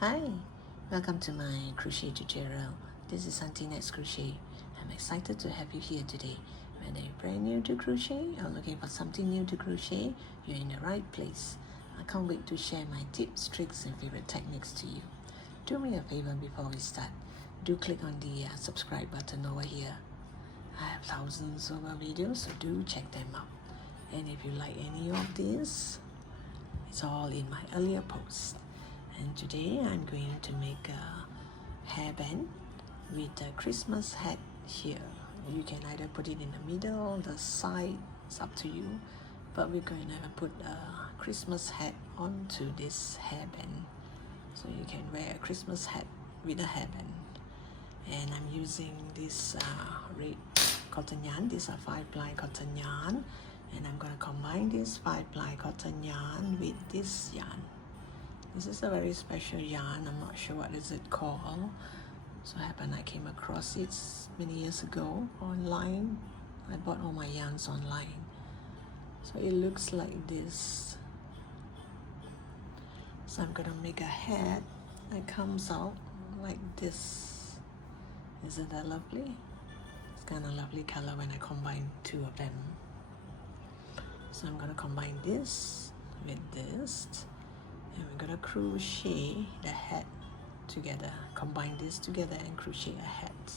Hi, welcome to my crochet tutorial. This is Auntie Nat's Crochet. I'm excited to have you here today. Whether you're brand new to crochet or looking for something new to crochet, you're in the right place. I can't wait to share my tips, tricks and favorite techniques to you. Do me a favor before we start. Do click on the subscribe button over here. I have thousands of videos, so do check them out. And if you like any of these, it's all in my earlier posts. And today I'm going to make a hairband with a Christmas hat here. You can either put it in the middle, the side, it's up to you. But we're going to put a Christmas hat onto this hairband. So you can wear a Christmas hat with a hairband. And I'm using this red cotton yarn. These are 5-ply cotton yarn. And I'm going to combine this 5-ply cotton yarn with this yarn. This is a very special yarn. I'm not sure what is it called. So happened I came across it many years ago online. I bought all my yarns online. So it looks like this. So I'm gonna make a hat that comes out like this. Isn't that lovely? It's kind of lovely color when I combine two of them. So I'm gonna combine this with this. And we're gonna crochet the hat together, combine this together and crochet a hat.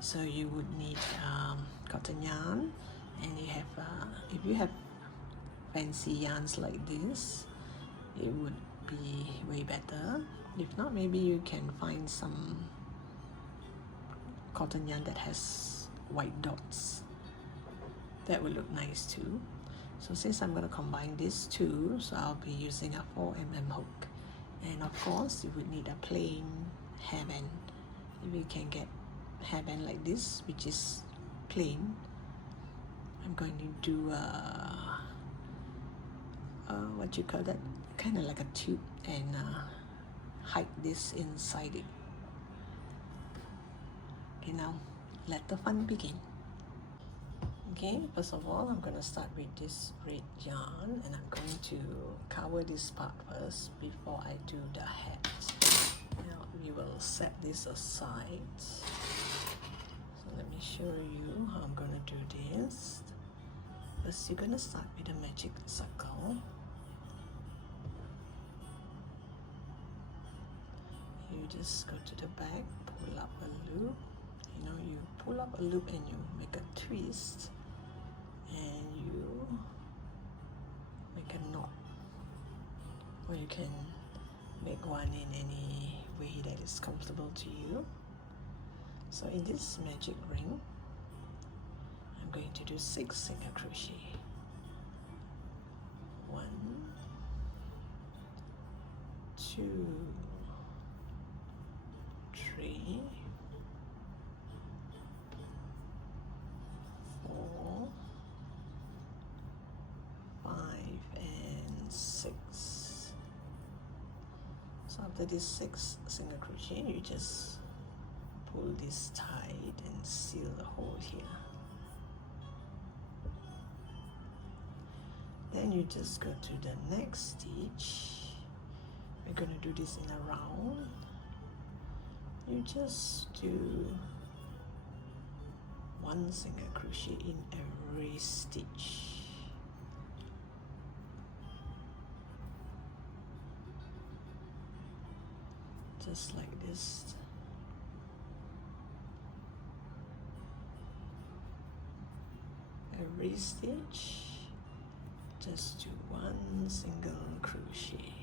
So you would need cotton yarn, and you have if you have fancy yarns like this, it would be way better. If not, maybe you can find some cotton yarn that has white dots. That would look nice too. So since I'm going to combine these two, so I'll be using a 4mm hook. And of course, you would need a plain hairband. If you can get hairband like this, which is plain, I'm going to do what you call that? Kind of like a tube, and hide this inside it. Okay, now let the fun begin. Okay, first of all, I'm going to start with this red yarn, and I'm going to cover this part first before I do the hat. Now we will set this aside. So let me show you how I'm going to do this. First, you're going to start with a magic circle. You just go to the back, pull up a loop. You know, you pull up a loop and you make a twist. And you make a knot, or you can make one in any way that is comfortable to you. So in this magic ring, I'm going to do 6 single crochet. 1, 2, 3, 4, 5 and 6. So after this 6 single crochet, you just pull this tight and seal the hole here. Then you just go to the next stitch. We're going to do this in a round. You just do 1 single crochet in every stitch. Just like this. Every stitch, just do 1 single crochet.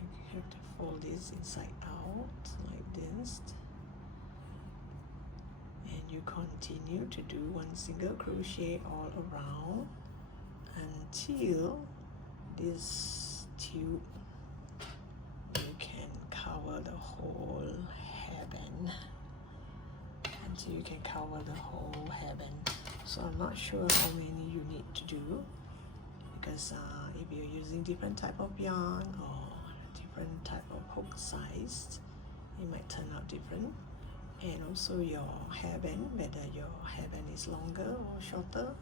You have to fold this inside out like this. And you continue to do 1 single crochet all around until this tube, you can cover the whole hairband. Until you can cover the whole hairband. So I'm not sure how many you need to do, because if you're using different type of yarn or different type of hook size, it might turn out different. And also your hairband, whether your hairband is longer or shorter.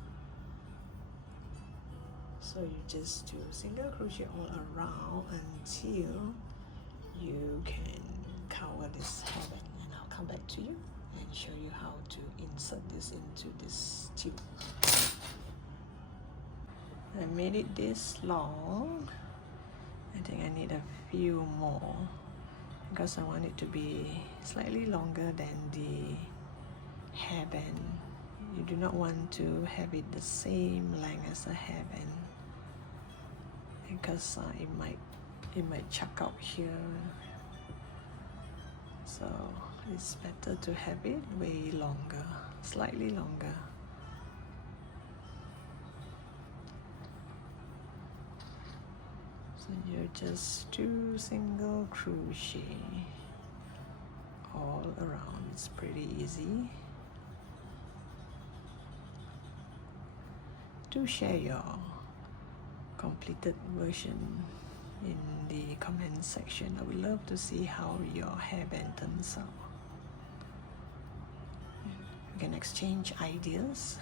So you just do single crochet all around until you can cover this hairband, and I'll come back to you and show you how to insert this into this tube. I made it this long. I think I need a few more because I want it to be slightly longer than the hairband. You do not want to have it the same length as a hairband because it might chuck out here. So it's better to have it way longer, slightly longer. So you just do single crochet all around. It's pretty easy. Do share your completed version in the comment section. I would love to see how your hairband turns out. We can exchange ideas.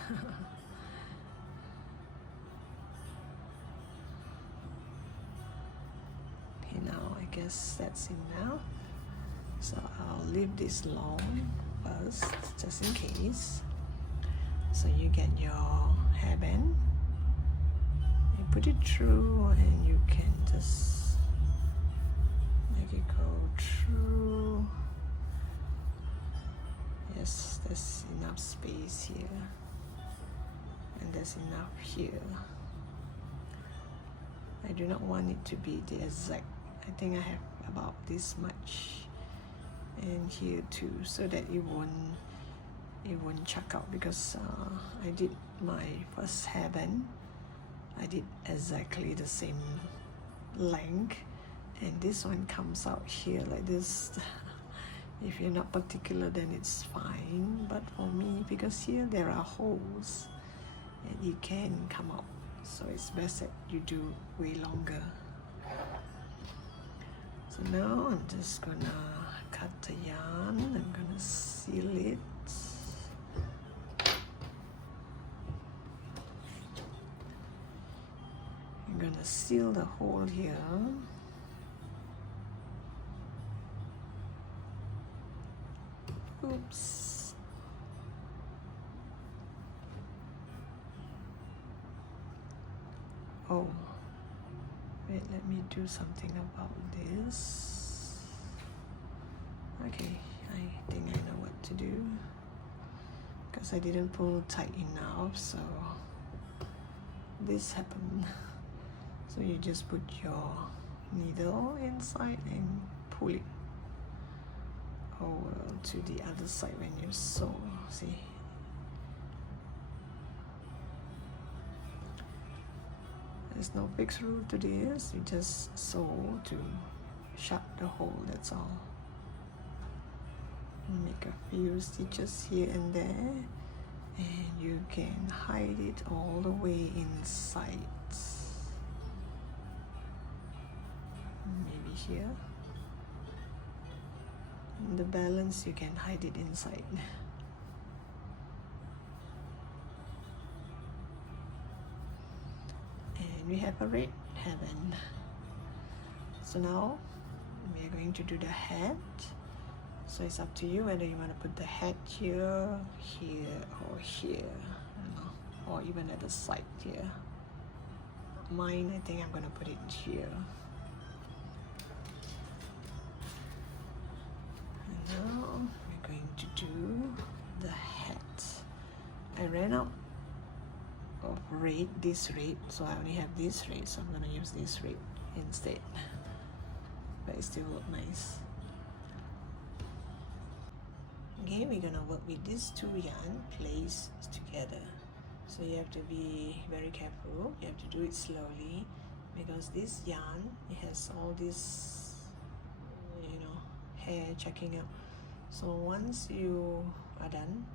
Okay, now I guess that's enough. So I'll leave this long first, just in case. So you get your hairband, you put it through, and you can just make it go through. Yes, there's enough space here, and there's enough here. I do not want it to be the exact. I think I have about this much, and here too, so that it won't chuck out, because I did my first hairband. I did exactly the same length, and this one comes out here like this. If you're not particular, then it's fine, but for me, because here there are holes and it can come out, so it's best that you do way longer. So now I'm just gonna cut the yarn. I'm gonna seal it. I'm gonna seal the hole here. Oops. Oh, wait, let me do something about this. Okay, I think I know what to do, because I didn't pull tight enough, so this happened. So you just put your needle inside and pull it over to the other side when you sew. See? There's no fixed rule to this. You just sew to shut the hole, that's all. Make a few stitches here and there, and you can hide it all the way inside. Maybe here. And the balance, you can hide it inside. And we have a red hairband. So now we are going to do the hat. So it's up to you whether you want to put the hat here, here, or here, you know, or even at the side here. Mine, I think I'm going to put it here. And now we're going to do the hat. I ran out of red, this red, so I only have this red, so I'm going to use this red instead. But it still looks nice. Okay, we're gonna work with these two yarn placed together. So you have to be very careful. You have to do it slowly, because this yarn, it has all this, you know, hair checking out. So once you are done,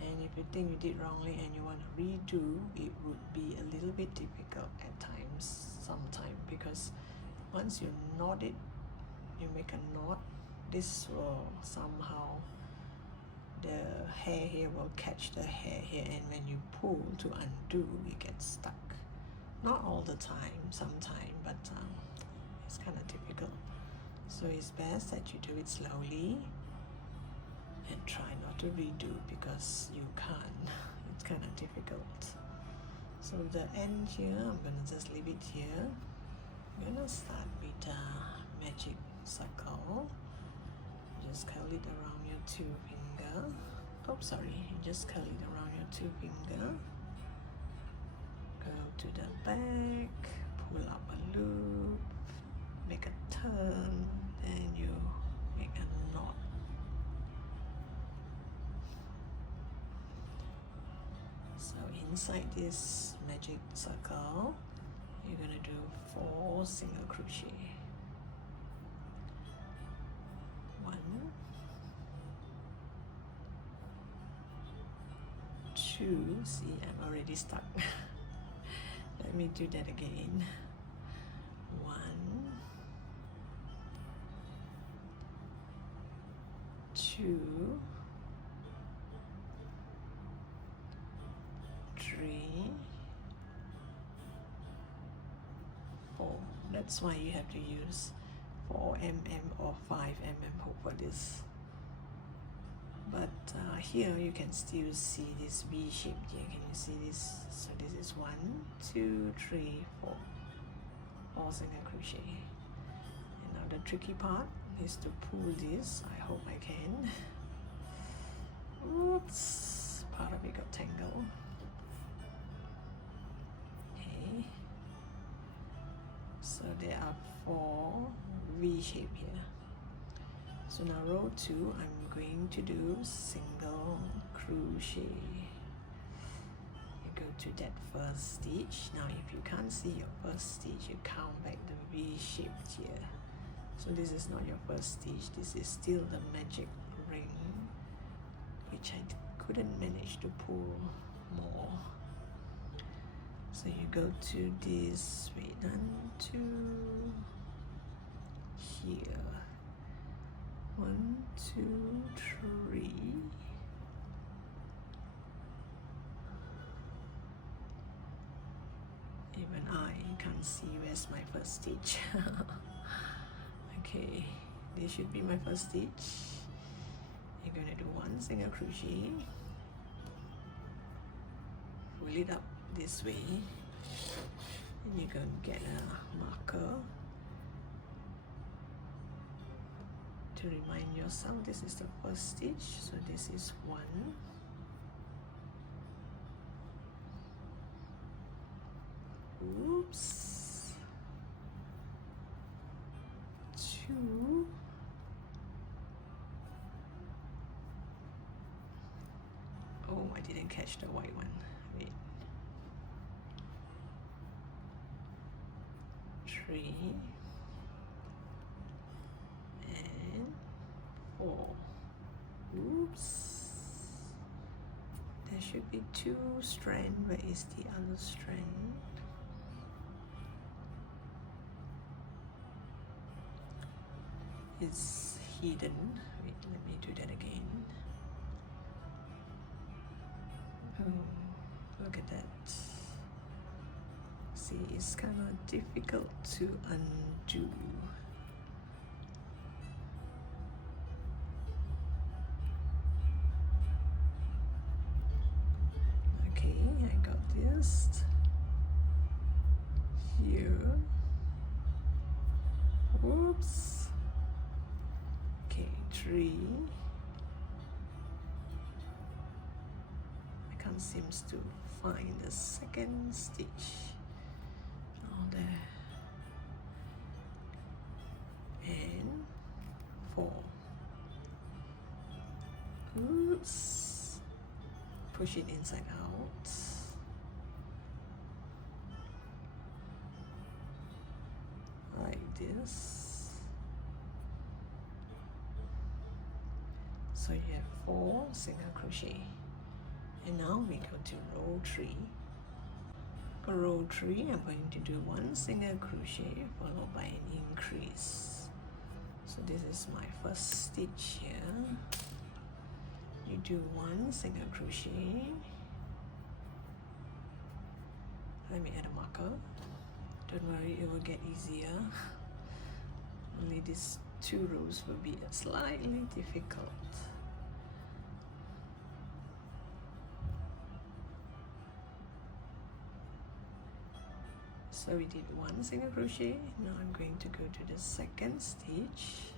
and if you think you did wrongly and you want to redo, it would be a little bit difficult at times, sometimes, because once you knot it, you make a knot, this will somehow, the hair here will catch the hair here, and when you pull to undo, it gets stuck. Not all the time, sometimes, but it's kind of difficult. So So it's best that you do it slowly and try not to redo because you can't. It's kind of difficult. So the end here, I'm gonna just leave it here. I'm gonna start with a magic circle. Just curl it around your two finger. Oh, sorry, you just curl it around your two finger. Go to the back, pull up a loop, make a turn, and you make a knot. So inside this magic circle, you're gonna do 4 single crochet. 1, 2, see, I'm already stuck. Let me do that again. 1, 2, 3, 4. That's why you have to use 4 mm or 5 mm hook for this. But here you can still see this V shape here. Can you see this? So this is 1, 2, 3, 4. 4 single crochet. And now the tricky part is to pull this. I hope I can. Oops, part of it got tangled. Okay. So there are 4 V shape here. So now row 2, I'm going to do single crochet. You go to that first stitch. Now if you can't see your first stitch, you count back the V shape here. So this is not your first stitch, this is still the magic ring, which I couldn't manage to pull more. So you go to this, wait, 1, 2, here. 1, 2, 3. Even I can't see where's my first stitch. Okay, this should be my first stitch. You're gonna do 1 single crochet, pull it up this way, and you're gonna get a marker to remind yourself this is the first stitch. So this is 1, 2, oh, I didn't catch the white one, wait, 3 and 4. Oops, there should be 2 strands. Where is the other strand? It's hidden. Wait, let me do that again. Oh, look at that. See, it's kind of difficult to undo. Okay, I got this here. Oops. Okay, 3. I can't seem to find the second stitch. Oh, there. And 4. Oops. Push it inside out. Like this. So you have 4 single crochet. And now we go to row 3. For row 3, I'm going to do 1 single crochet followed by an increase. So this is my first stitch here. You do 1 single crochet. Let me add a marker. Don't worry, it will get easier. Only this 2 rows will be slightly difficult. So we did 1 single crochet. Now I'm going to go to the second stitch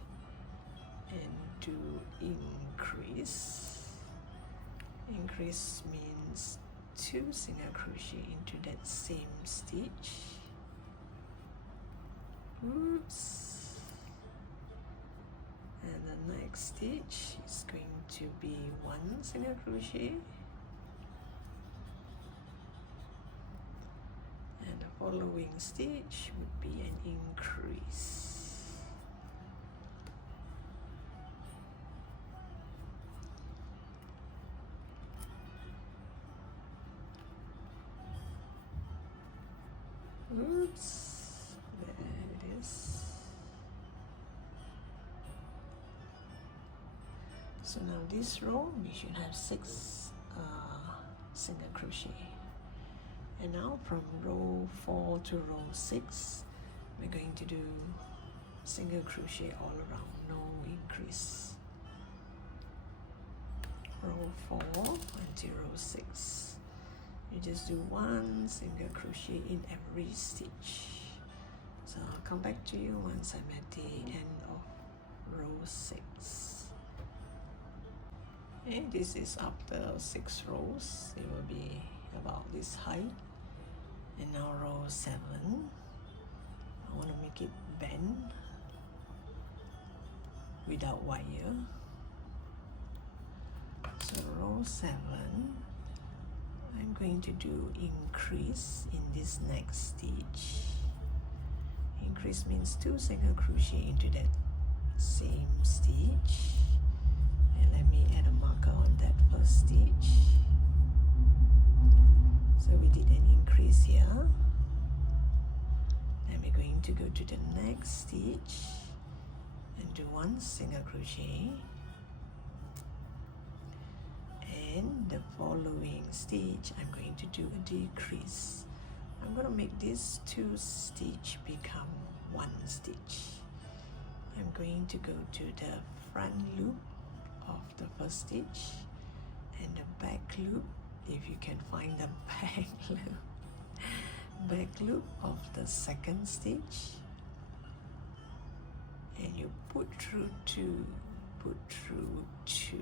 and do increase. Increase means 2 single crochet into that same stitch. Oops. And the next stitch is going to be 1 single crochet. And the following stitch would be an increase. Oops, there it is. So now this row we should have 6 single crochet. And now from row 4 to row 6, we're going to do single crochet all around, no increase. Row 4 until row 6. You just do 1 single crochet in every stitch. So I'll come back to you once I'm at the end of row 6. And this is after 6 rows. It will be about this height. And now row 7. I want to make it bend without wire. So row 7, I'm going to do increase in this next stitch. Increase means 2 single crochet into that same stitch. And let me add a marker on that first stitch. So we did an increase here. Then we're going to go to the next stitch and do 1 single crochet. And the following stitch, I'm going to do a decrease. I'm going to make this 2 stitch become 1 stitch. I'm going to go to the front loop of the first stitch and the back loop, if you can find the back loop of the second stitch, and you put through 2, put through 2.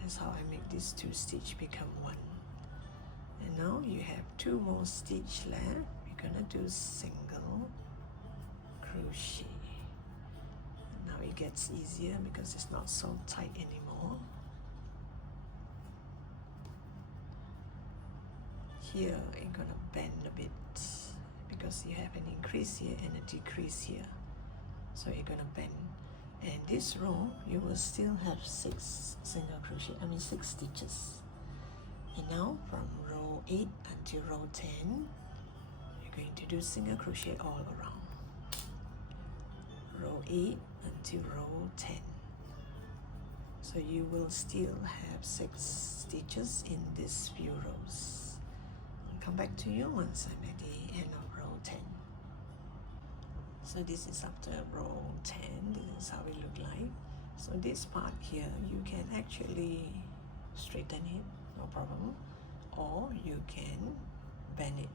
That's how I make these 2 stitch become 1. And now you have 2 more stitch left. We're gonna do single crochet. And now it gets easier because it's not so tight anymore. Here it's gonna bend a bit because you have an increase here and a decrease here, so you're gonna bend. And this row you will still have 6 single crochet, 6 stitches. And now from row 8 until row 10, you're going to do single crochet all around. Row 8 until row 10. So you will still have 6 stitches in these few rows. I'll come back to you once I'm at the end of row 10. So this is after row 10, this is how it look like. So this part here, you can actually straighten it, no problem, or you can bend it,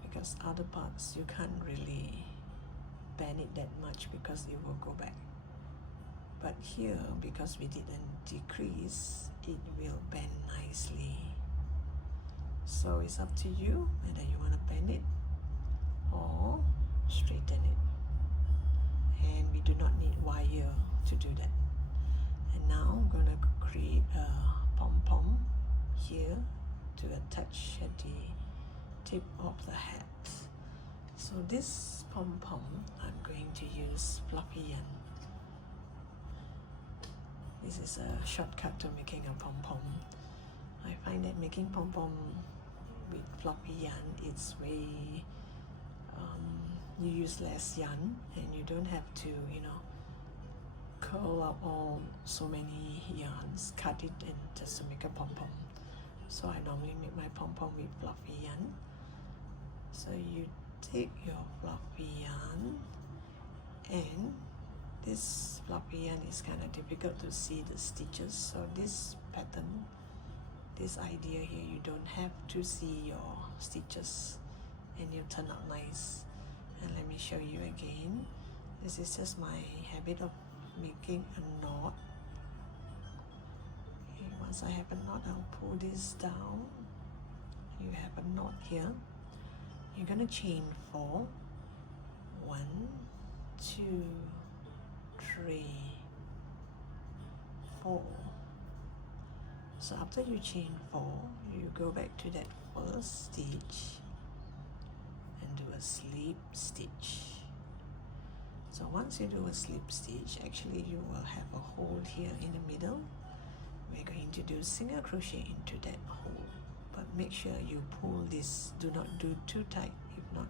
because other parts you can't really bend it that much because it will go back. But here, because we didn't decrease, it will bend nicely. So it's up to you whether you want to bend it or straighten it. And we do not need wire to do that. And now I'm going to create a pom-pom here to attach at the tip of the hat. So this pom-pom, I'm going to use fluffy yarn. This is a shortcut to making a pom-pom. I find that making pom-pom with fluffy yarn, it's way you use less yarn and you don't have to, curl up all so many yarns, cut it and just to make a pom-pom. So I normally make my pom-pom with fluffy yarn. So you take your fluffy yarn And this fluffy yarn is kind of difficult to see the stitches, so this pattern, this idea here, you don't have to see your stitches and you'll turn out nice. And let me show you again. This is just my habit of making a knot. Okay, once I have a knot, I'll pull this down. You have a knot here. You're gonna chain 4. 1, 2, 3, 4. So after you chain 4, you go back to that first stitch and do a slip stitch. So once you do a slip stitch, actually you will have a hole here in the middle. We're going to do single crochet into that hole, but make sure you pull this. Do not do too tight, if not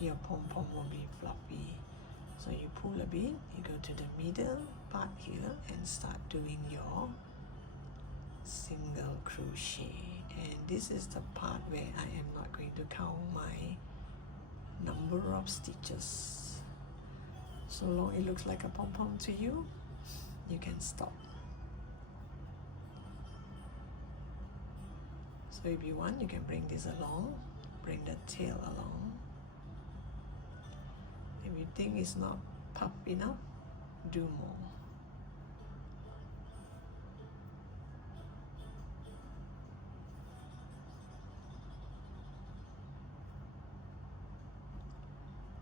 your pom-pom will be floppy. So you pull a bit, you go to the middle part here and start doing your single crochet. And this is the part where I am not going to count my number of stitches. So long it looks like a pom-pom to you, you can stop. So if you want, you can bring this along, bring the tail along. If you think it's not puff enough, do more.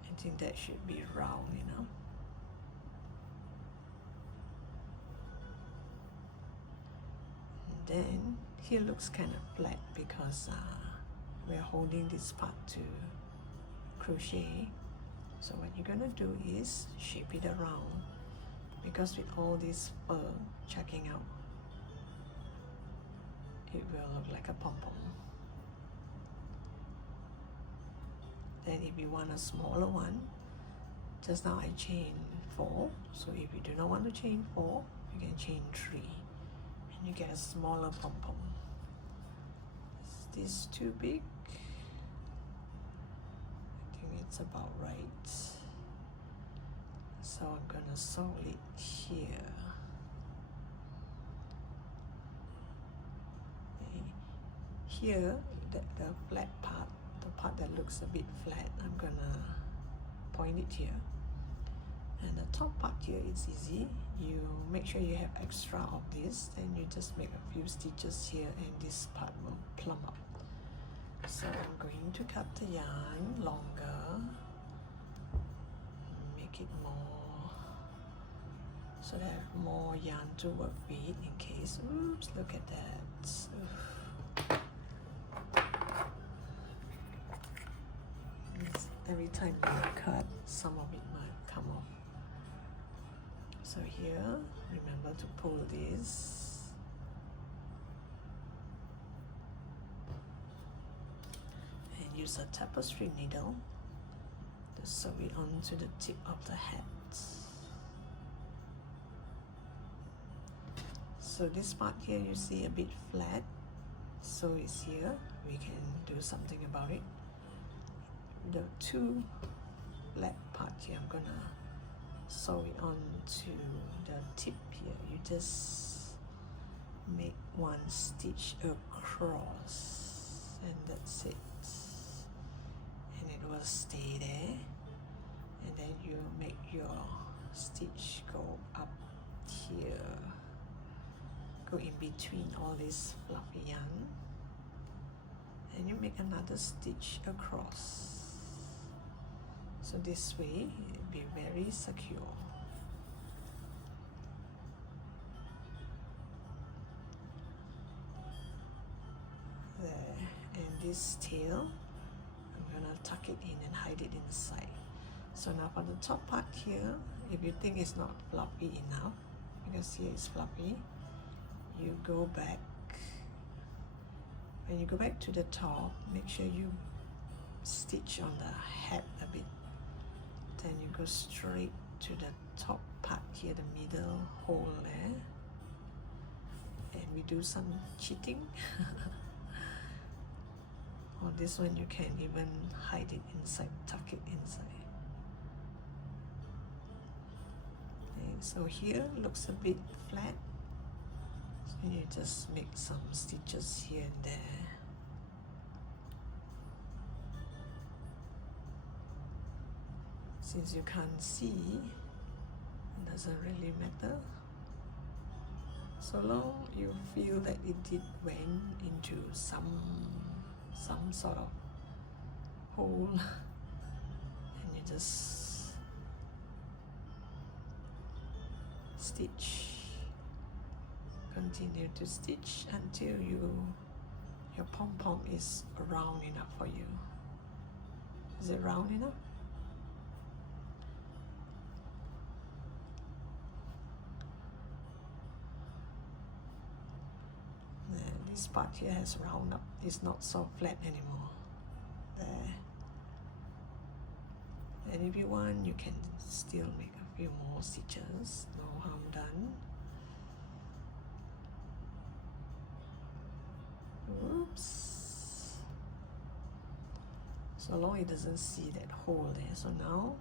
I think that should be round enough. And then here looks kind of flat because we're holding this part to crochet. So what you're gonna do is shape it around, because with all this fur chucking out, it will look like a pom-pom. Then if you want a smaller one, just now I chained 4, so if you do not want to chain 4, you can chain 3 and you get a smaller pom-pom. Is this too big? I think it's about right. So I'm gonna sew it here. Okay. Here, the flat part, the part that looks a bit flat, I'm gonna point it here. And the top part here is easy. You make sure you have extra of this, then you just make a few stitches here and this part will plump up. So I'm going to cut the yarn longer, make it more, so that I have more yarn to work with in case, oops, look at that. Oof. Every time you cut, some of it might come off. So here, remember to pull this. And use a tapestry needle to sew it onto the tip of the hat. So this part here you see a bit flat, so it's here. We can do something about it. The 2 flat part here, I'm gonna sew it onto the tip here. You just make 1 stitch across and that's it, and it will stay there. And then you make your stitch go up here, go in between all this fluffy yarn, and you make another stitch across. So this way it'll be very secure. There, and this tail, I'm gonna tuck it in and hide it inside. So now for the top part here, if you think it's not fluffy enough, because here it's fluffy, you go back. When you go back to the top, make sure you stitch on the hat a bit. Then you go straight to the top part here, the middle hole there. And we do some cheating. Or this one you can even hide it inside, tuck it inside. so here looks a bit flat, so you just make some stitches here and there. Since you can't see, it doesn't really matter, so long you feel that it did went into some sort of hole, and you just stitch, continue to stitch until your pom-pom is round enough for you. Is it round enough? This part here has round up, it's not so flat anymore. There. And if you want, you can still make a few more stitches, no harm done. Oops. So long it doesn't see that hole there. So now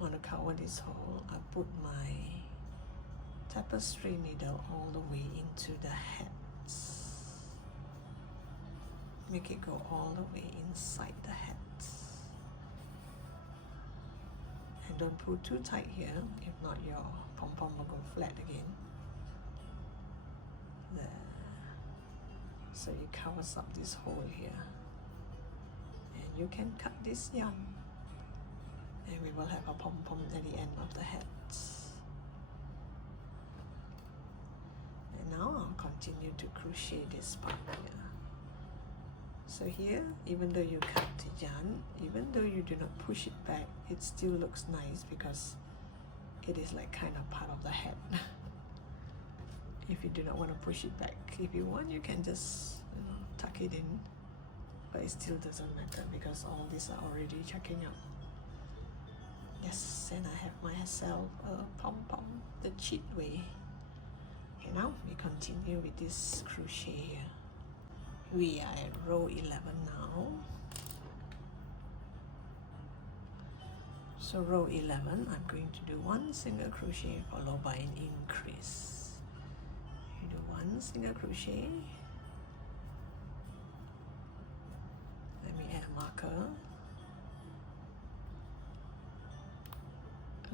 I want to cover this hole. I put my tapestry needle all the way into the hats. Make it go all the way inside the hat. And don't pull too tight here, if not your pom-pom will go flat again. There. So it covers up this hole here. And you can cut this yarn. And we will have a pom-pom at the end of the hat. And now I'll continue to crochet this part here. So here, even though you cut the yarn, even though you do not push it back, it still looks nice because it is like kind of part of the hat. If you do not want to push it back, if you want, you can just tuck it in, but it still doesn't matter because all these are already checking out. Yes, and I have myself a pom-pom the cheat way. Okay, now we continue with this crochet here. We are at row 11 now. So row 11, I'm going to do one single crochet followed by an increase. You do one single crochet. Let me add a marker.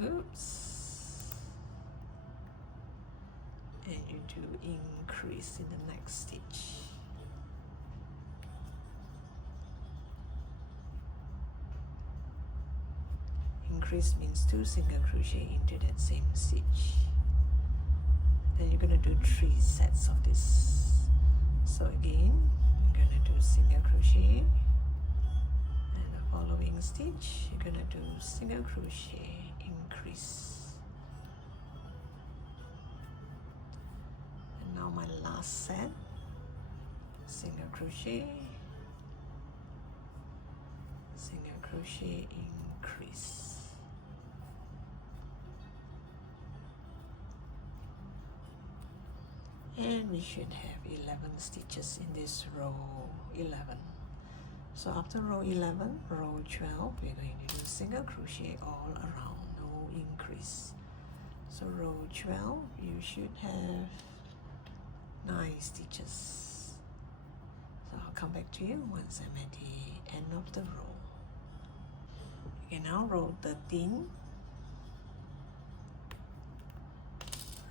Oops. And you do increase in the next stitch. Increase means 2 single crochet into that same stitch. Then you're going to do 3 sets of this. So again, you're going to do single crochet, and the following stitch you're going to do single crochet, increase. And now my last set, single crochet, single crochet, increase. And we should have 11 stitches in this row 11. So after row 11, row 12, we're going to do single crochet all around, no increase. So row 12, you should have 9 stitches. So I'll come back to you once I'm at the end of the row. Okay, now row 13.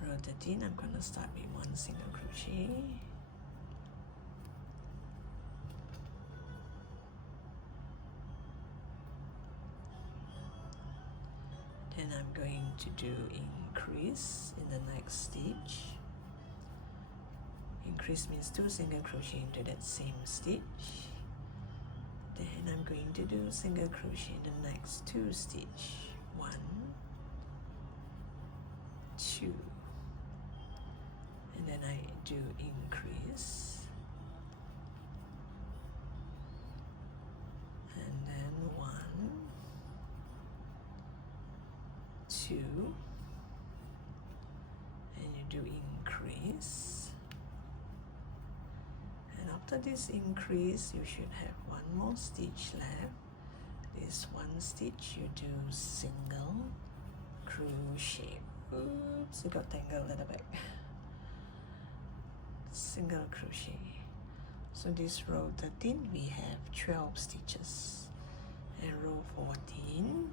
Row 13, I'm going to start with 1 single crochet. Then I'm going to do increase in the next stitch. Increase means 2 single crochet into that same stitch. Then I'm going to do single crochet in the next 2 stitch. 1, 2. And then I do increase, and then 1, 2, and you do increase, and after this increase you should have 1 more stitch left. This 1 stitch you do single crochet. Oops. Oops, it got tangled at the back. Single crochet. So this row 13 we have 12 stitches, and row 14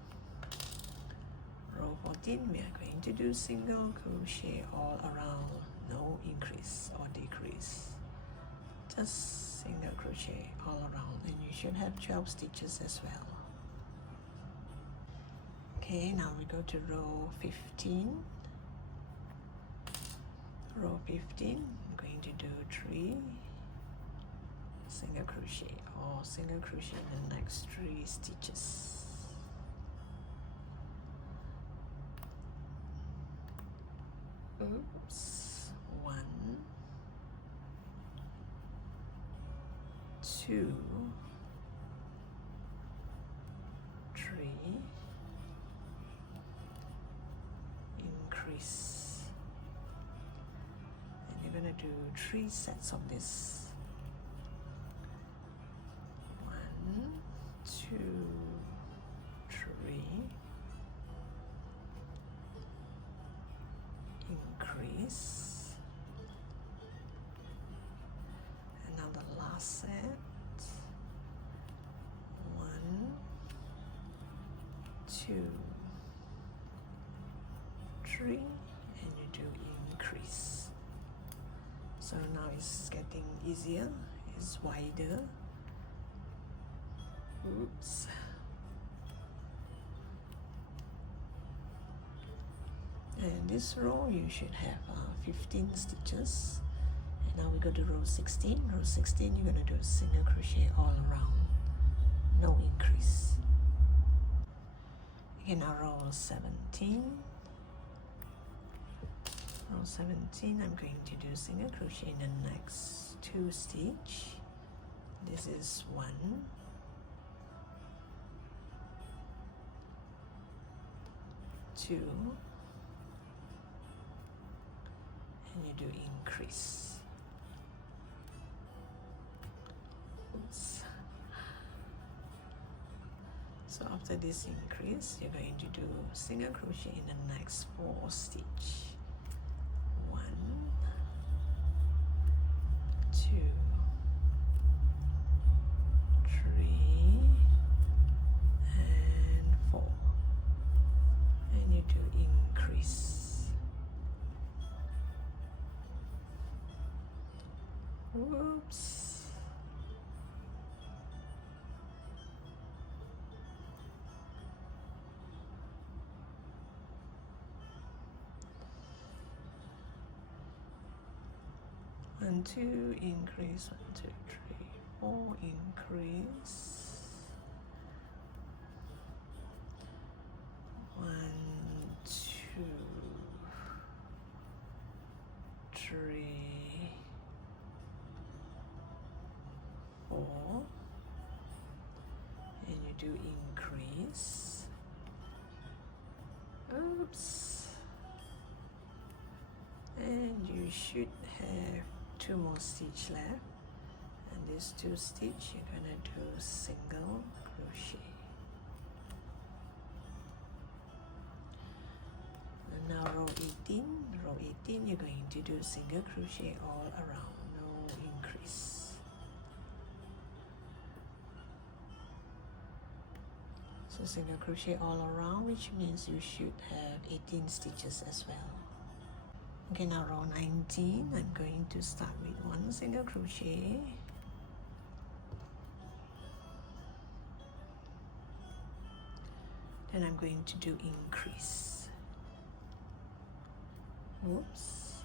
we are going to do single crochet all around, no increase or decrease, just single crochet all around, and you should have 12 stitches as well. Okay, now we go to row 15. Row 15, I'm going to do 3 single crochet or single crochet in the next 3 stitches. Oops, 1, 2, 3, increase, and you're gonna do 3 sets of this. 1, 2, 3, increase, and now the last set. 1, 2, 3, and you do increase. So now it's getting easier, it's wider. Oops. And this row you should have 15 stitches. And now we go to row 16. Row 16 you're going to do single crochet all around, no increase. Okay, now row 17. Row 17 I'm going to do single crochet in the next 2 stitch. This is 1, 2, and you do increase. Oops. So after this increase, you're going to do single crochet in the next 4 stitch. 1, 2, 3, and 4, and you do increase. Whoops. One, 2, increase, 1, 2, 3, 4, increase. 1, 2, 3, 4, and you do increase. Oops. And you should have 2 more stitch left, and these 2 stitch you're gonna do single crochet. And now row 18 you're going to do single crochet all around, no increase. So single crochet all around, which means you should have 18 stitches as well. Okay, now row 19, I'm going to start with 1 single crochet, then I'm going to do increase. Oops.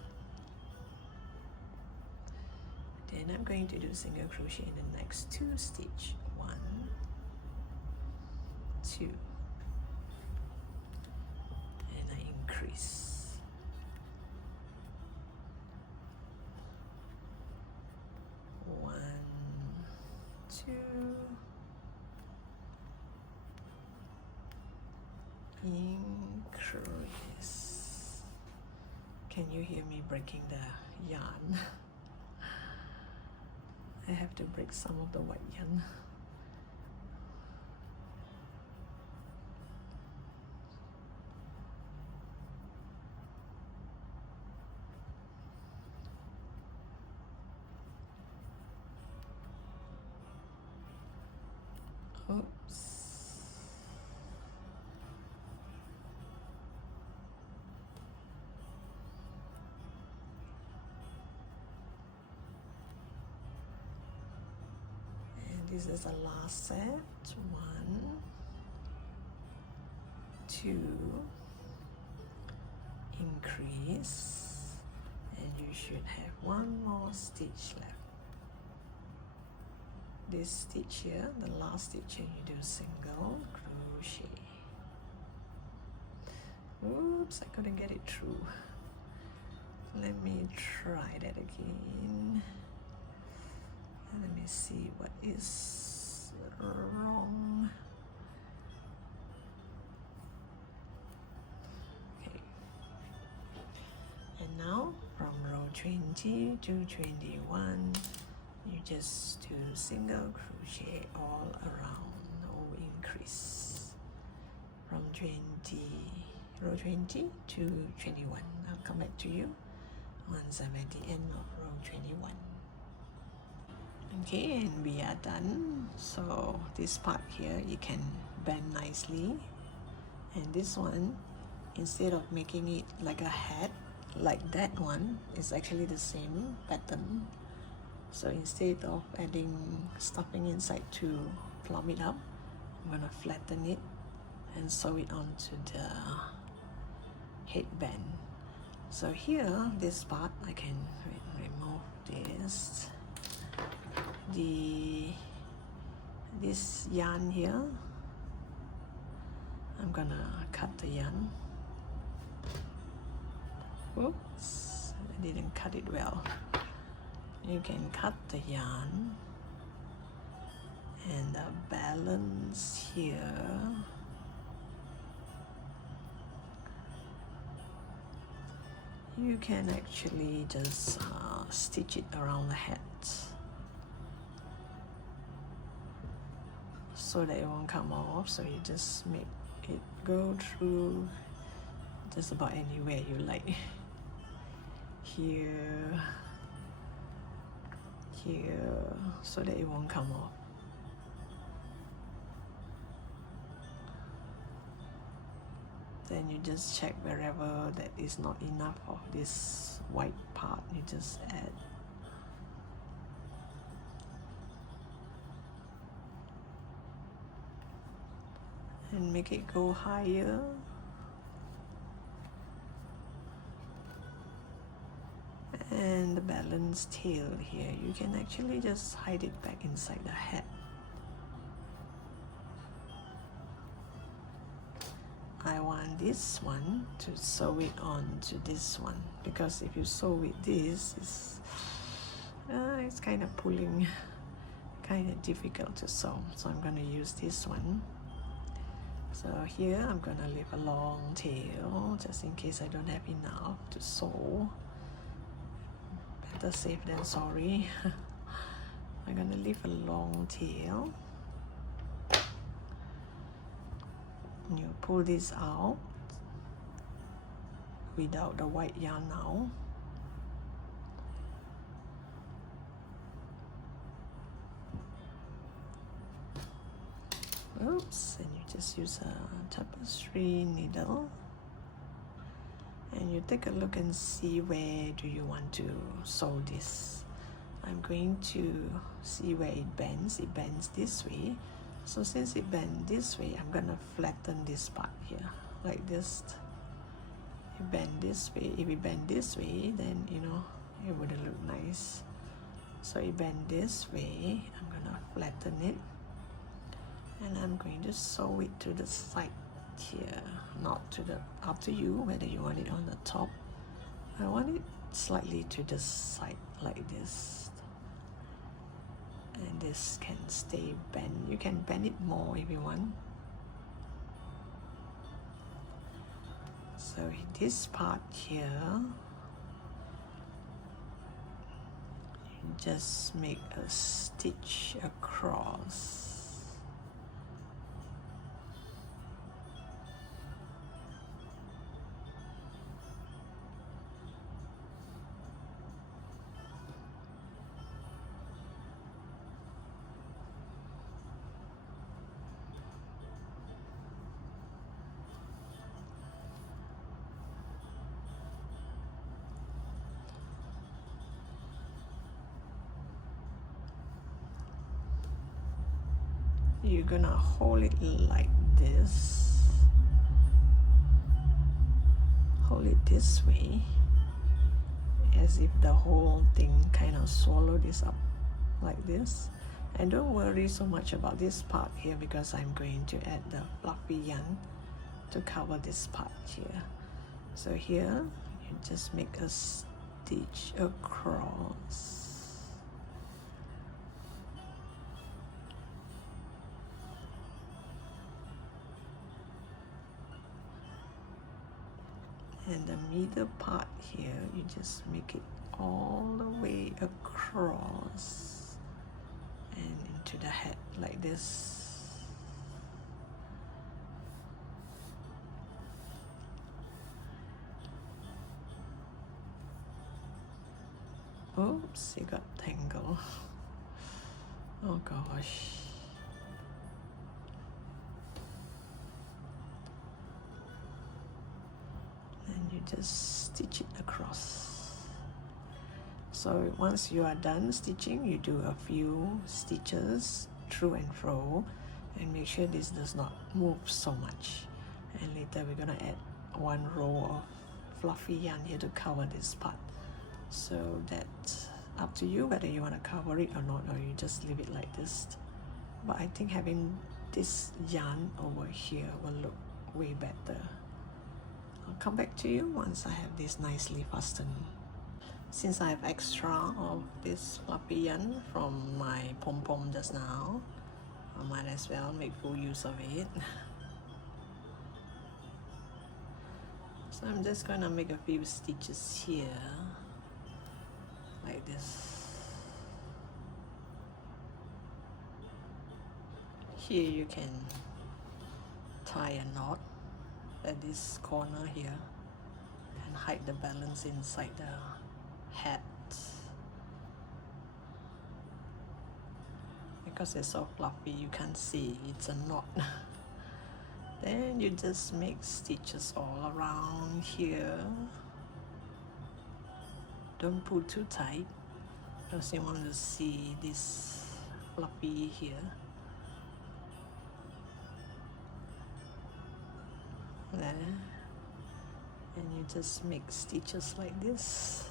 Then I'm going to do single crochet in the next 2 stitch. 1, 2, and I increase. 1, 2, increase. Can you hear me breaking the yarn? I have to break some of the white yarn. Oops. And this is the last set. 1, 2, increase, and you should have one more stitch left. This stitch here, the last stitch here, you do single crochet. Oops, I couldn't get it through. Let me try that again. And let me see what is wrong. Okay. And now from row 20 to 21, you just do single crochet all around, no increase. From row 20 to 21. I'll come back to you once I'm at the end of row 21. Okay, and we are done. So this part here you can bend nicely, and this one, instead of making it like a hat like that one, is actually the same pattern. So instead of adding stuffing inside to plump it up, I'm gonna flatten it and sew it onto the headband. So here, this part, I can remove this. This yarn here, I'm gonna cut the yarn. Oops, I didn't cut it well. You can cut the yarn, and the balance here, you can actually just stitch it around the hat so that it won't come off. So you just make it go through just about anywhere you like. Here, so that it won't come off. Then you just check wherever that is not enough of this white part, you just add. And make it go higher. And the balance tail here, you can actually just hide it back inside the hat. I want this one to sew it on to this one, because if you sew with this, it's kind of pulling, kind of difficult to sew. So I'm going to use this one. So here I'm going to leave a long tail just in case I don't have enough to sew. Better safe than sorry. I'm going to leave a long tail. You pull this out without the white yarn now. Oops, and you just use a tapestry needle, and you take a look and see where do you want to sew this. I'm going to see where it bends. It bends this way. So since it bends this way, I'm gonna flatten this part here, like this. You bend this way. If it bend this way, then it wouldn't look nice. So it bend this way, I'm gonna flatten it, and I'm going to sew it to the side here, not to the, up to you whether you want it on the top. I want it slightly to the side like this. And this can stay bent. You can bend it more if you want. So this part here, you just make a stitch across. you're gonna hold it like this. Hold it this way, as if the whole thing kind of swallow this up like this. And don't worry so much about this part here, because I'm going to add the fluffy yarn to cover this part here. So here you just make a stitch across. And the middle part here, you just make it all the way across and into the head like this. Oops, it got tangled. Oh gosh. And you just stitch it across. So once you are done stitching, you do a few stitches through and fro, and make sure this does not move so much. And later we're gonna add one row of fluffy yarn here to cover this part. So that's up to you whether you want to cover it or not, or you just leave it like this. But I think having this yarn over here will look way better. I'll come back to you once I have this nicely fastened. Since I have extra of this fluffy yarn from my pom-pom just now, I might as well make full use of it. So I'm just gonna make a few stitches here like this. Here you can tie a knot at this corner here and hide the balance inside the hat. Because it's so fluffy, you can't see it's a knot. Then you just make stitches all around here. Don't pull too tight, because you want to see this fluffy here. There. And you just make stitches like this.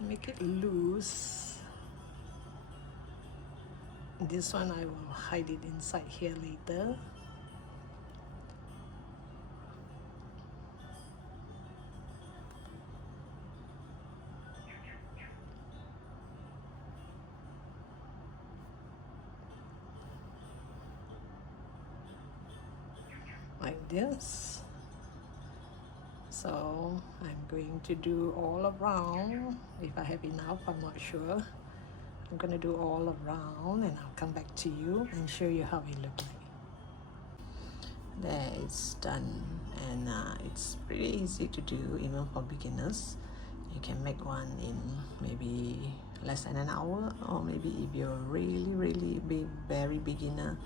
Make it loose. This one I will hide it inside here later. Like this. So I'm going to do all around. If I have enough, I'm not sure. I'm gonna do all around, and I'll come back to you and show you how it looks like. There, it's done, and it's pretty easy to do even for beginners. You can make one in maybe less than an hour, or maybe if you're really very beginner,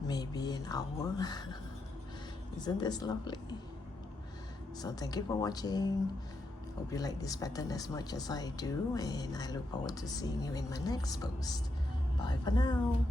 maybe an hour. Isn't this lovely? So thank you for watching. Hope you like this pattern as much as I do, and I look forward to seeing you in my next post. Bye for now.